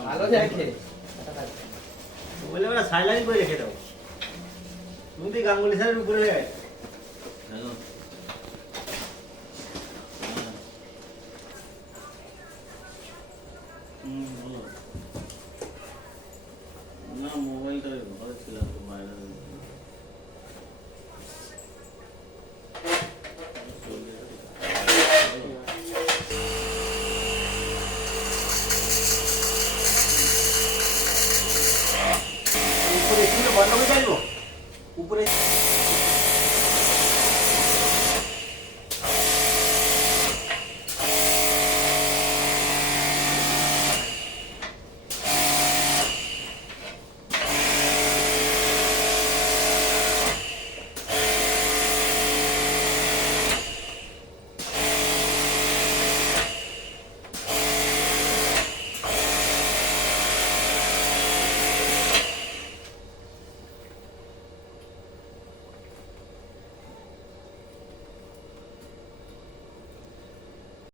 ভালো দেখে বলে ওরা সাইলাইন করে রেখে দাও তুমি গাঙ্গুলি স্যারের উপরে লেগে